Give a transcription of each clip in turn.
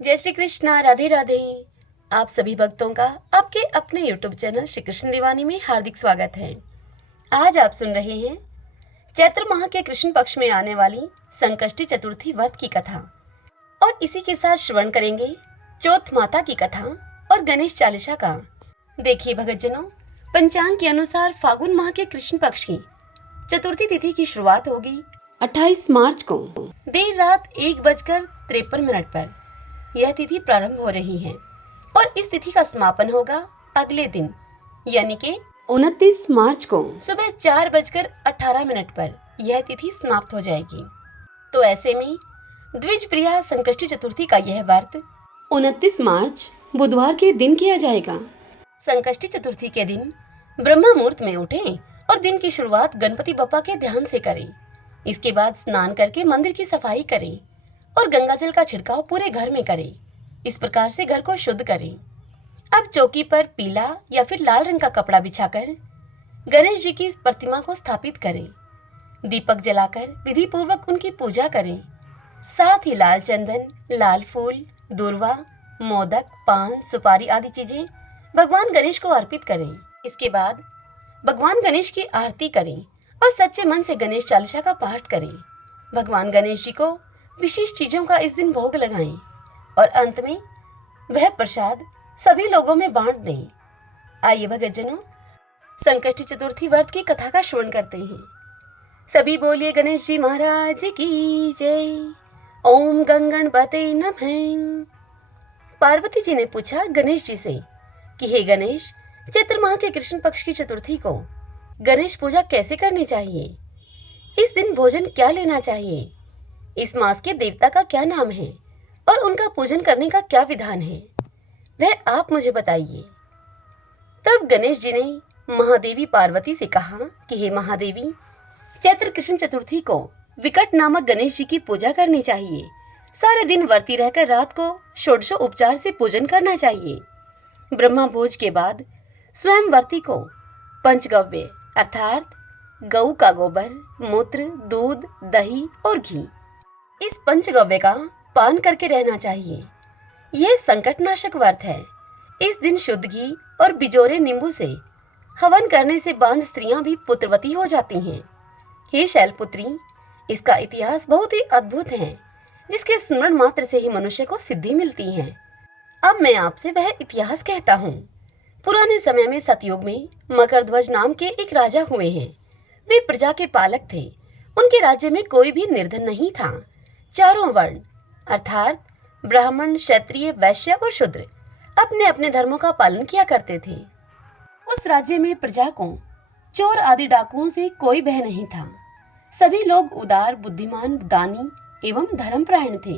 जय श्री कृष्णा, राधे राधे। आप सभी भक्तों का आपके अपने YouTube चैनल श्री कृष्ण दीवानी में हार्दिक स्वागत है। आज आप सुन रहे हैं चैत्र माह के कृष्ण पक्ष में आने वाली संकष्टी चतुर्थी व्रत की कथा और इसी के साथ श्रवण करेंगे चौथ माता की कथा और गणेश चालीसा का। देखिए भगतजनों, पंचांग के अनुसार फागुन माह के कृष्ण पक्ष की चतुर्थी तिथि की शुरुआत होगी 28 मार्च को देर रात 1:53 पर यह तिथि प्रारंभ हो रही है और इस तिथि का समापन होगा अगले दिन यानी कि 29 मार्च को सुबह 4:18 पर यह तिथि समाप्त हो जाएगी। तो ऐसे में द्विज प्रिया संकष्टी चतुर्थी का यह व्रत 29 मार्च बुधवार के दिन किया जाएगा। संकष्टी चतुर्थी के दिन ब्रह्म मुहूर्त में उठें और दिन की शुरुआत गणपति बप्पा के ध्यान से करें। इसके बाद स्नान करके मंदिर की सफाई करें और गंगा जल का छिड़काव पूरे घर में करें। इस प्रकार से घर को शुद्ध करें। अब चौकी पर पीला या फिर लाल रंग का कपड़ा बिछाकर गणेश जी की प्रतिमा को स्थापित करें। दीपक जलाकर विधि पूर्वक उनकी पूजा करें। साथ ही लाल चंदन, लाल फूल, दूर्वा, मोदक, पान, सुपारी आदि चीजें भगवान गणेश को अर्पित करें। इसके बाद भगवान गणेश की आरती करें और सच्चे मन से गणेश चालीसा का पाठ करें। भगवान गणेश जी को विशेष चीजों का इस दिन भोग लगाएं और अंत में वह प्रसाद सभी लोगों में बांट दें। आइए भगतजनों, संकष्टी चतुर्थी व्रत की कथा का श्रवण करते हैं। सभी बोलिए गणेश जी महाराज की जय। ओम गंगणपते नमः। पार्वती जी ने पूछा गणेश जी से कि हे गणेश, चैत्र माह के कृष्ण पक्ष की चतुर्थी को गणेश पूजा कैसे करनी चाहिए? इस दिन भोजन क्या लेना चाहिए? इस मास के देवता का क्या नाम है और उनका पूजन करने का क्या विधान है, वह आप मुझे बताइए। तब गणेश जी ने महादेवी पार्वती से कहा कि हे महादेवी, चैत्र कृष्ण चतुर्थी को विकट नामक गणेश जी की पूजा करनी चाहिए। सारे दिन व्रती रहकर रात को षोडशो उपचार से पूजन करना चाहिए। ब्रह्मा भोज के बाद स्वयं व्रती को पंचगव्य अर्थात गऊ का गोबर, मूत्र, दूध, दही और घी, इस पंचगव्य का पान करके रहना चाहिए। यह संकटनाशक व्रत है। इस दिन शुद्ध घी और बिजोरे नींबू से हवन करने से बांझ स्त्रियां भी पुत्रवती हो जाती हैं। हे शैलपुत्री, इसका इतिहास बहुत ही अद्भुत है, जिसके स्मरण मात्र से ही मनुष्य को सिद्धि मिलती है। अब मैं आपसे वह इतिहास कहता हूँ। पुराने समय में सतयुग में मकरध्वज नाम के एक राजा हुए हैं। वे प्रजा के पालक थे। उनके राज्य में कोई भी निर्धन नहीं था। चारों वर्ण अर्थात ब्राह्मण, क्षत्रिय, वैश्य और शूद्र अपने अपने धर्मों का पालन किया करते थे। उस राज्य में प्रजा को चोर आदि डाकुओं से कोई भय नहीं था। सभी लोग उदार, बुद्धिमान, दानी एवं धर्मपरायण थे।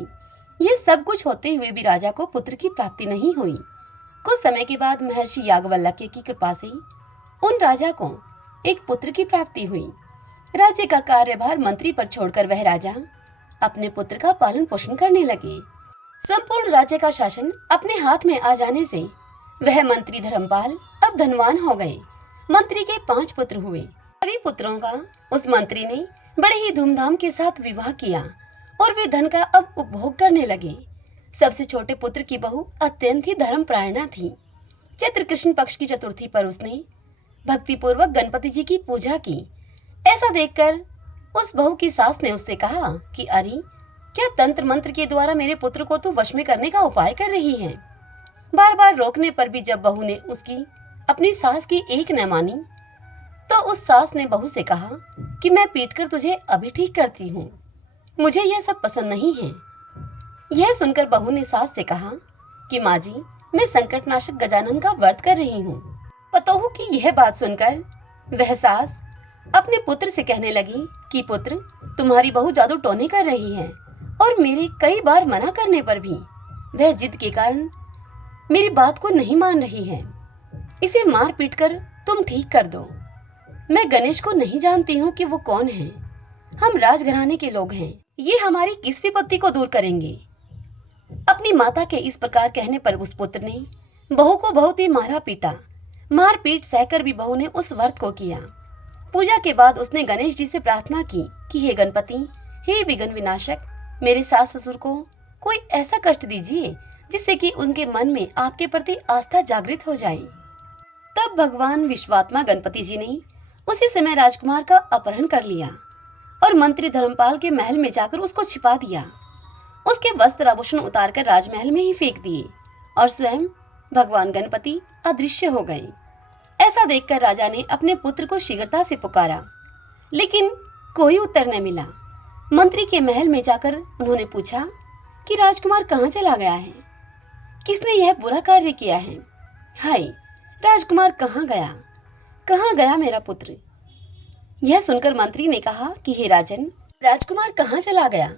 ये सब कुछ होते हुए भी राजा को पुत्र की प्राप्ति नहीं हुई। कुछ समय के बाद महर्षि याज्ञवल्क्य की कृपा से उन राजा को एक पुत्र की प्राप्ति हुई। राज्य का कार्यभार मंत्री पर छोड़कर वह राजा अपने पुत्र का पालन पोषण करने लगे। संपूर्ण राज्य का शासन अपने हाथ में आ जाने से वह मंत्री धर्मपाल अब धनवान हो गए। मंत्री के 5 पुत्र हुए। सभी पुत्रों का उस मंत्री ने बड़े ही धूमधाम के साथ विवाह किया और वे धन का अब उपभोग करने लगे। सबसे छोटे पुत्र की बहू अत्यंत ही धर्मपरायणा थी। चैत्र कृष्ण पक्ष की चतुर्थी पर उसने भक्ति पूर्वक गणपति जी की पूजा की। ऐसा देखकर उस बहू की सास ने उससे कहा कि अरे, क्या तंत्र मंत्र के द्वारा मेरे पुत्र को तू वश में करने का उपाय कर रही है? बार बार रोकने पर भी जब बहू ने उसकी अपनी सास की एक न मानी, तो उस सास ने बहू से कहा कि मैं पीटकर तुझे अभी ठीक करती हूँ, मुझे यह सब पसंद नहीं है। यह सुनकर बहू ने सास से कहा कि माँ जी, मैं संकटनाशक गजानन का व्रत कर रही हूँ। पतोहू की यह बात सुनकर वह सास अपने पुत्र से कहने लगी कि पुत्र, तुम्हारी बहू जादू टोने कर रही है और मेरे कई बार मना करने पर भी वह जिद के कारण मेरी बात को नहीं मान रही है। इसे मार पीट कर तुम ठीक कर दो। मैं गणेश को नहीं जानती हूँ कि वो कौन है। हम राजघराने के लोग हैं। ये हमारी किस विपत्ति को दूर करेंगे? अपनी माता के इस प्रकार कहने पर उस पुत्र ने बहू को बहुत ही मारा पीटा। मार पीट सहकर भी बहू ने उस व्रत को किया। पूजा के बाद उसने गणेश जी से प्रार्थना की कि हे गणपति, हे विघ्न विनाशक, मेरे सास ससुर को कोई ऐसा कष्ट दीजिए जिससे कि उनके मन में आपके प्रति आस्था जागृत हो जाए। तब भगवान विश्वात्मा गणपति जी ने उसी समय राजकुमार का अपहरण कर लिया और मंत्री धर्मपाल के महल में जाकर उसको छिपा दिया। उसके वस्त्र आभूषण उतारकर राजमहल में ही फेंक दिए और स्वयं भगवान गणपति अदृश्य हो गए। ऐसा देखकर राजा ने अपने पुत्र को शीघ्रता से पुकारा, लेकिन कोई उत्तर न मिला। मंत्री के महल में जाकर उन्होंने पूछा कि राजकुमार कहाँ चला गया है, किसने यह बुरा कार्य किया है। हाय, राजकुमार कहाँ गया मेरा पुत्र। यह सुनकर मंत्री ने कहा कि हे राजन, राजकुमार कहाँ चला गया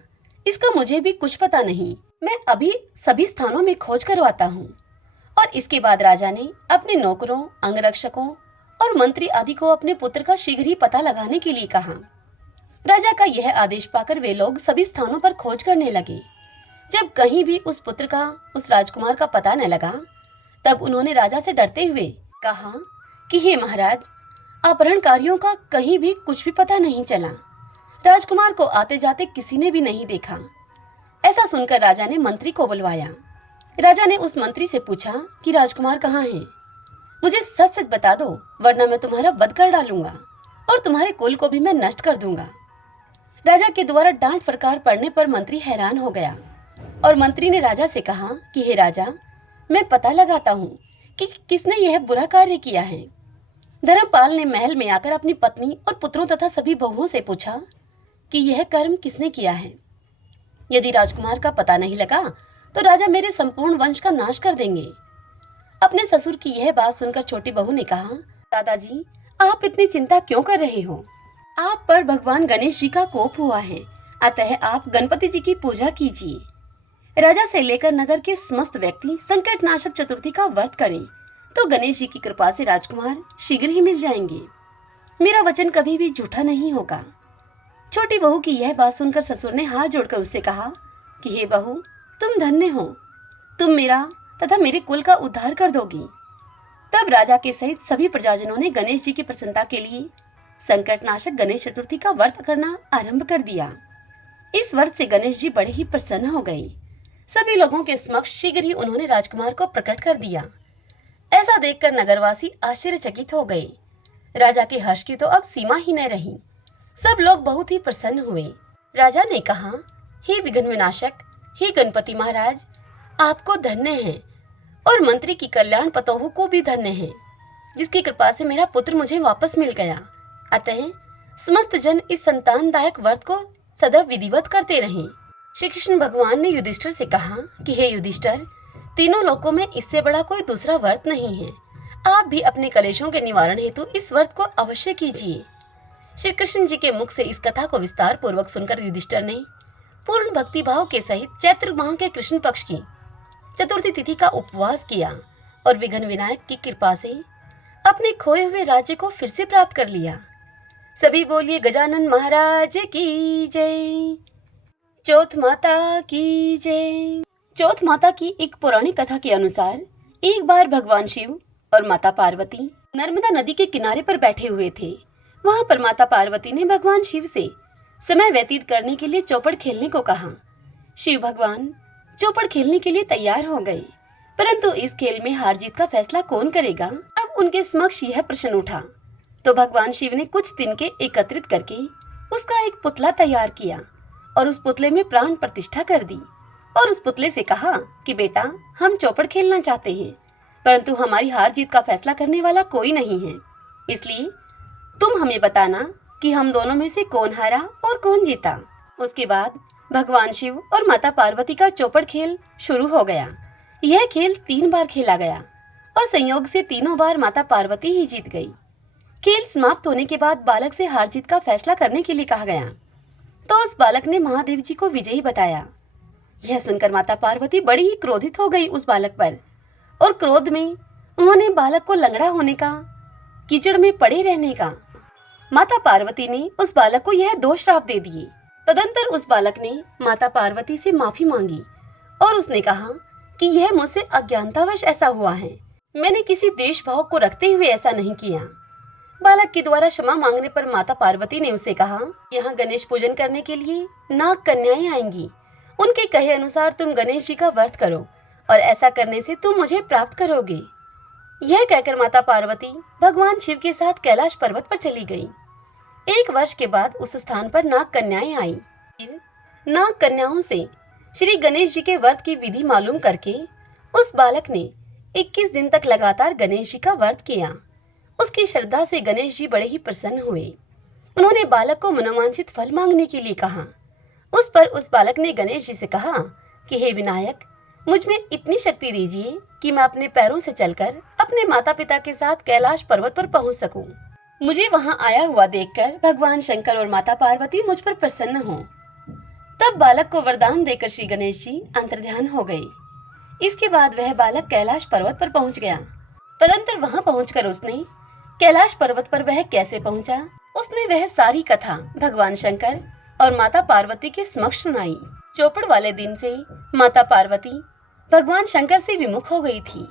इसका मुझे भी कुछ पता नहीं। मैं अभी सभी स्थानों में खोज करवाता हूँ। और इसके बाद राजा ने अपने नौकरों, अंगरक्षकों और मंत्री आदि को अपने पुत्र का शीघ्र ही पता लगाने के लिए कहा। राजा का यह आदेश पाकर वे लोग सभी स्थानों पर खोज करने लगे। जब कहीं भी उस पुत्र का, उस राजकुमार का पता न लगा, तब उन्होंने राजा से डरते हुए कहा कि हे महाराज, अपहरणकारियों का कहीं भी कुछ भी पता नहीं चला। राजकुमार को आते जाते किसी ने भी नहीं देखा। ऐसा सुनकर राजा ने मंत्री को बुलवाया। राजा ने उस मंत्री से पूछा कि राजकुमार कहाँ है, मुझे सच सच बता दो, वरना मैं तुम्हारा वध कर डालूंगा और तुम्हारे कुल को भी मैं नष्ट कर दूंगा। राजा के द्वारा डांट फटकार पड़ने पर मंत्री हैरान हो गया और मंत्री ने राजा से कहा कि हे राजा, मैं पता लगाता हूँ कि किसने यह बुरा कार्य किया है। धर्मपाल ने महल में आकर अपनी पत्नी और पुत्रों तथा सभी बहुओं से पूछा कि यह कर्म किसने किया है। यदि राजकुमार का पता नहीं लगा तो राजा मेरे संपूर्ण वंश का नाश कर देंगे। अपने ससुर की यह बात सुनकर छोटी बहू ने कहा, दादाजी, आप इतनी चिंता क्यों कर रहे हो? आप पर भगवान गणेश जी का कोप हुआ है, अतः आप गणपति जी की पूजा कीजिए। राजा से लेकर नगर के समस्त व्यक्ति संकटनाशक चतुर्थी का व्रत करें तो गणेश जी की कृपा से राजकुमार शीघ्र ही मिल जाएंगे। मेरा वचन कभी भी झूठा नहीं होगा। छोटी बहू की यह बात सुनकर ससुर ने हाथ जोड़कर उससे कहा कि हे बहू, तुम धन्य हो, तुम मेरा तथा मेरे कुल का उद्धार कर दोगी। तब राजा के सहित सभी प्रजाजनों ने गणेश जी की प्रसन्नता के लिए संकटनाशक गणेश चतुर्थी का व्रत करना आरंभ कर दिया। इस व्रत से गणेश जी बड़े ही प्रसन्न हो गए। सभी लोगों के समक्ष शीघ्र ही उन्होंने राजकुमार को प्रकट कर दिया। ऐसा देखकर नगरवासी आश्चर्यचकित हो गए। राजा के हर्ष की तो अब सीमा ही न रही। सब लोग बहुत ही प्रसन्न हुए। राजा ने कहा, हे विघ्न विनाशक, हे गणपति महाराज, आपको धन्य है और मंत्री की कल्याण पतोहू को भी धन्य है, जिसकी कृपा से मेरा पुत्र मुझे वापस मिल गया। अतः समस्त जन इस संतानदायक व्रत को सदैव विधिवत करते रहें। श्री कृष्ण भगवान ने युधिष्ठिर से कहा कि हे युधिष्ठिर, तीनों लोकों में इससे बड़ा कोई दूसरा व्रत नहीं है। आप भी अपने कलेशों के निवारण हेतु इस व्रत को अवश्य कीजिए। श्री कृष्ण जी के मुख से इस कथा को विस्तार पूर्वक सुनकर युधिष्ठिर ने पूर्ण भक्तिभाव के सहित चैत्र माह के कृष्ण पक्ष की चतुर्थी तिथि का उपवास किया और विघ्न विनायक की कृपा से अपने खोए हुए राज्य को फिर से प्राप्त कर लिया। सभी बोलिए गजानन महाराज की जय। चौथ माता की जय। चौथ माता की एक पौराणिक कथा के अनुसार एक बार भगवान शिव और माता पार्वती नर्मदा नदी के किनारे पर बैठे हुए थे। वहां पर माता पार्वती ने भगवान शिव से समय व्यतीत करने के लिए चौपड़ खेलने को कहा। शिव भगवान चौपड़ खेलने के लिए तैयार हो गए, परंतु इस खेल में हार जीत का फैसला कौन करेगा? अब उनके समक्ष यह प्रश्न उठा तो भगवान शिव ने कुछ तिनके एकत्रित करके उसका एक पुतला तैयार किया और उस पुतले में प्राण प्रतिष्ठा कर दी और उस पुतले से कहा कि बेटा, हम चौपड़ खेलना चाहते हैं, परंतु हमारी हार जीत का फैसला करने वाला कोई नहीं है, इसलिए तुम हमें बताना कि हम दोनों में से कौन हारा और कौन जीता। उसके बाद भगवान शिव और माता पार्वती का चौपड़ खेल शुरू हो गया। यह खेल 3 बार खेला गया और संयोग से तीनों बार माता पार्वती ही जीत गई। खेल समाप्त होने के बाद बालक से हार जीत का फैसला करने के लिए कहा गया तो उस बालक ने महादेव जी को विजयी बताया। यह सुनकर माता पार्वती बड़ी ही क्रोधित हो गई उस बालक पर और क्रोध में उन्होंने बालक को लंगड़ा होने का, कीचड़ में पड़े रहने का, माता पार्वती ने उस बालक को यह 2 श्राप दे दिए। तदंतर उस बालक ने माता पार्वती से माफी मांगी और उसने कहा कि यह मुझसे अज्ञानतावश ऐसा हुआ है, मैंने किसी देश भाव को रखते हुए ऐसा नहीं किया। बालक के द्वारा क्षमा मांगने पर माता पार्वती ने उसे कहा, यहाँ गणेश पूजन करने के लिए नाग कन्याएं आएंगी उनके कहे अनुसार तुम गणेश जी का व्रत करो और ऐसा करने से तुम मुझे प्राप्त करोगे। यह कहकर माता पार्वती भगवान शिव के साथ कैलाश पर्वत पर चली गई। 1 वर्ष के बाद उस स्थान पर नाग कन्याएं आई। नाग कन्याओं से श्री गणेश जी के व्रत की विधि मालूम करके उस बालक ने 21 दिन तक लगातार गणेश जी का व्रत किया। उसकी श्रद्धा से गणेश जी बड़े ही प्रसन्न हुए। उन्होंने बालक को मनोवांछित फल मांगने के लिए कहा। उस पर उस बालक ने गणेश जी से कहा कि हे विनायक, मुझ में इतनी शक्ति दीजिए कि मैं अपने पैरों से चलकर अपने माता पिता के साथ कैलाश पर्वत पर पहुंच सकूं। मुझे वहां आया हुआ देखकर भगवान शंकर और माता पार्वती मुझ पर प्रसन्न हों। तब बालक को वरदान देकर श्री गणेश जी अंतर्ध्यान हो गए। इसके बाद वह बालक कैलाश पर्वत पर पहुंच गया। तदंतर वहां पहुंचकर उसने कैलाश पर्वत पर वह कैसे पहुंचा, उसने वह सारी कथा भगवान शंकर और माता पार्वती के समक्ष सुनाई। चौपड़ वाले दिन से माता पार्वती भगवान शंकर से विमुख हो गई थी।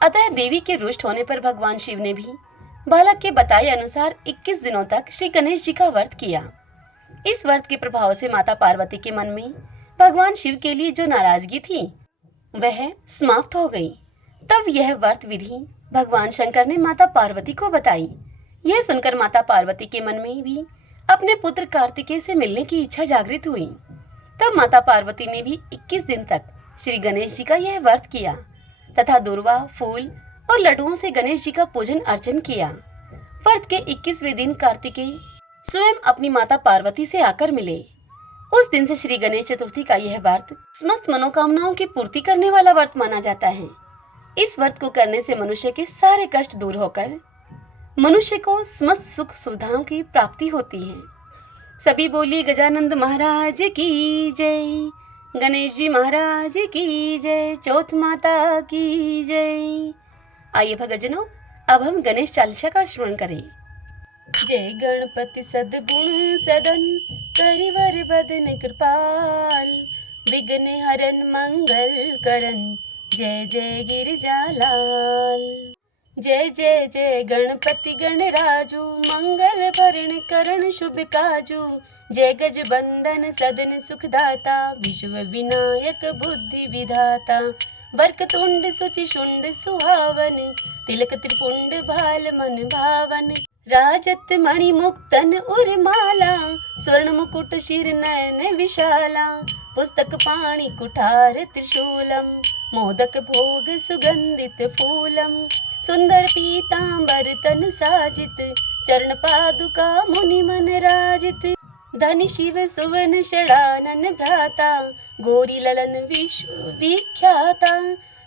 अतः देवी के रुष्ट होने पर भगवान शिव ने भी बालक के बताए अनुसार 21 दिनों तक श्री गणेश जी का व्रत किया। इस व्रत के प्रभाव से माता पार्वती के मन में भगवान शिव के लिए जो नाराजगी थी वह समाप्त हो गई। तब यह व्रत विधि भगवान शंकर ने माता पार्वती को बताई। यह सुनकर माता पार्वती के मन में भी अपने पुत्र कार्तिकेय से मिलने की इच्छा जागृत हुई। तब माता पार्वती ने भी 21 दिन तक श्री गणेश जी का यह व्रत किया तथा दूर्वा, फूल और लड्डुओं से गणेश जी का पूजन अर्चन किया। व्रत के 21वें दिन कार्तिकेय स्वयं अपनी माता पार्वती से आकर मिले। उस दिन से श्री गणेश चतुर्थी का यह व्रत समस्त मनोकामनाओं की पूर्ति करने वाला व्रत माना जाता है। इस व्रत को करने से मनुष्य के सारे कष्ट दूर होकर मनुष्य को समस्त सुख सुविधाओं की प्राप्ति होती है। सभी बोलिए गजानंद महाराज की जय, गणेश जी महाराज की जय, चौथ माता की जय। आइए भक्तजनों, अब हम गणेश चालीसा का श्रवण करें। जय गणपति सद्गुण सदन, करिवर बदन कृपाल, विघ्न हरन मंगल करन, जय जय गिरिजालाल। जय जय जय गणपति गणराजू, मंगल भरण करण शुभ काजू, जय गज बंदन सदन सुखदाता, विश्व विनायक बुद्धि विधाता, वक्रतुंड सुचि शुंड सुहावन, तिलक त्रिपुंड भाल मन भावन, राजत मणि मुक्तन उर्माला, स्वर्ण मुकुट शिर नयन विशाला, पुस्तक पाणि कुठार त्रिशूलम, मोदक भोग सुगंधित फूलम, सुंदर पीतांबर तन साजित, चरण पादुका मुनि मन राजित, धन शिव सुवन षडानन भ्राता, गोरी ललन विश्व विख्याता,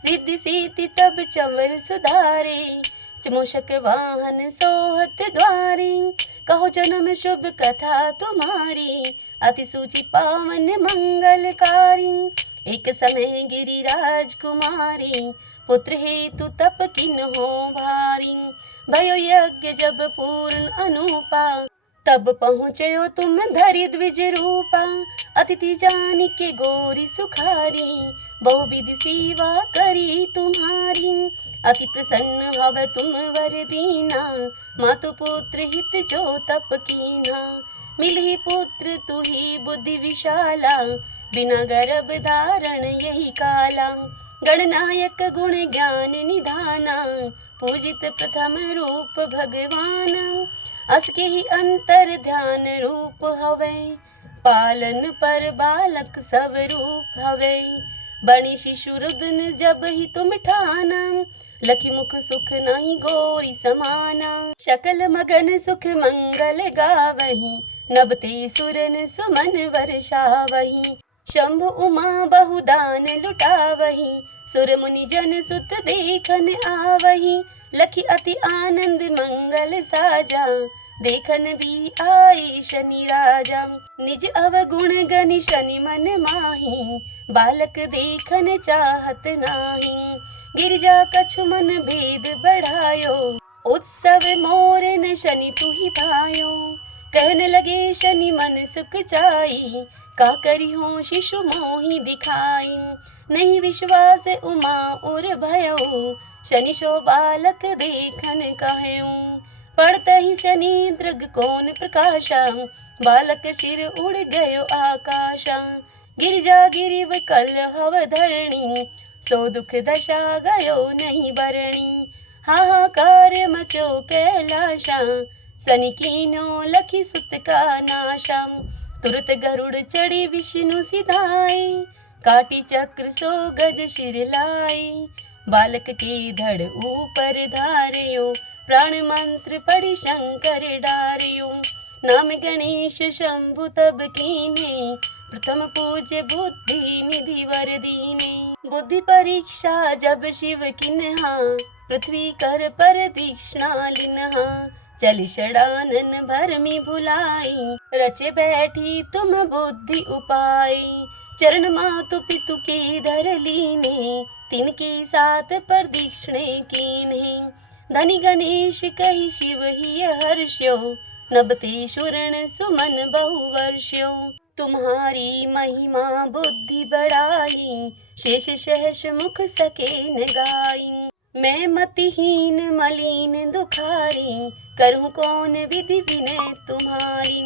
रिद्धि सीति तब चंवर सुधारे, मूषक वाहन सोहत द्वारी, कहो जन्म शुभ कथा तुम्हारी, अति सूचि पावन मंगलकारी, एक समय गिरिराज कुमारी, पुत्र हेतु तप किन हो भारी, भयो यज्ञ जब पूर्ण अनुपा, तब पहुँचयो तुम धरि द्विज रूपा, अतिथि जानी के गोरी सुखारी, बहुविधि सेवा करी तुम्हारी, अति प्रसन्न हव तुम वर दीना, मातु पुत्र हित जो तप कीना, मिलहि पुत्र तुही बुद्धि विशाला, बिना गर्भ धारण यही काला, गणनायक गुण ज्ञान निधाना, पूजित प्रथम रूप भगवान, असके ही अंतर ध्यान रूप हवे, पालन पर बालक सब रूप हवे, बणी शिशु रुदन जब ही तुम ठाना, लखी मुख सुख नहीं गोरी समाना, शकल मगन सुख मंगल गावही, नबते सुरन सुमन वर्षावही, शंभु उमा बहुदान लुटावही, सुर मुनि जन सुत देखन आवही, लखी अति आनंद मंगल साजा, देखन भी आई शनि राजा, निज अवगुण गनि शनि मन माही, बालक देखन चाहत नाही, गिरजा कछु मन भेद बढ़ायो, उत्सव मोर न शनि तुही भायो, कहने लगे शनि मन सुख चाई, का करी हो शिशु मोहि दिखाई, नहीं विश्वास उमा उर भयो, शनि शो बालक देखन कहूँ, पढ़ते ही शनि दृग कौन प्रकाशा, बालक शिर उड़ गयो आकाशा, गिरजा गिरिव कल हव धरणी, सो दुख दशा गयो नहीं बरणी। हाहाकार मचो कैलाशा, सनिकीनो लखी सुत का नाशा। तुरत गरुड़ चढ़ी विष्णु सिधाई, काटी चक्र सो गज शिर लाई। बालक के धड़ ऊपर धारियो, प्राण मंत्र पढ़ी शंकर डारियो। नाम गणेश शंभु तब कीने, प्रथम पूज्य बुद्धि निधि वर दीने। बुद्धि परीक्षा जब शिव किन्हा, पृथ्वी कर पर दीक्षणा लिन्हा। चली षडानन भरमी भुलाई, रचे बैठी तुम बुद्धि उपाय। चरण मातु पितु की धर लीने, तिनके साथ पर दीक्षणे कीन्हे। धनी गणेश कही शिव ही हर्ष्यो, नबते शूरण सुमन बहु वर्ष्यो। तुम्हारी महिमा बुद्धि बढ़ाई, शेष सहस मुख सके न गाई। मैं मतिहीन मलिन दुखारी, करूँ कौन विधि विनय तुम्हारी।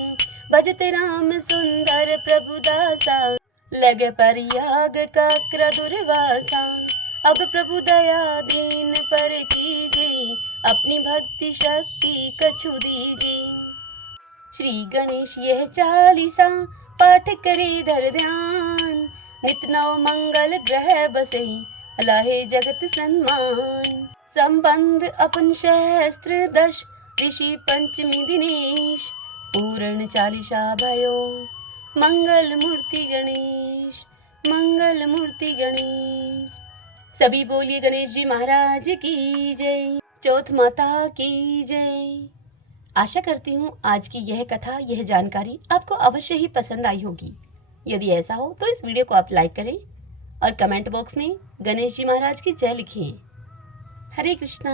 भजत राम सुंदर प्रभु दासा, लगे परियाग कक्र दुर्वासा। अब प्रभु दया दीन पर कीजिए, अपनी भक्ति शक्ति कछु दीजिए। श्री गणेश यह चालीसा, पाठ करे धर ध्यान। नित नव मंगल ग्रह बसे, लहे जगत सन्मान। संबंध अपन सहस्त्र दश, ऋषि पंचमी दिनेश। पूर्ण चालीसा भयो, मंगल मूर्ति गणेश, मंगल मूर्ति गणेश। सभी बोलिए गणेश जी महाराज की जय, चौथ माता की जय। आशा करती हूँ आज की यह कथा, यह जानकारी आपको अवश्य ही पसंद आई होगी। यदि ऐसा हो तो इस वीडियो को आप लाइक करें और कमेंट बॉक्स में गणेश जी महाराज की जय लिखिए। हरे कृष्णा।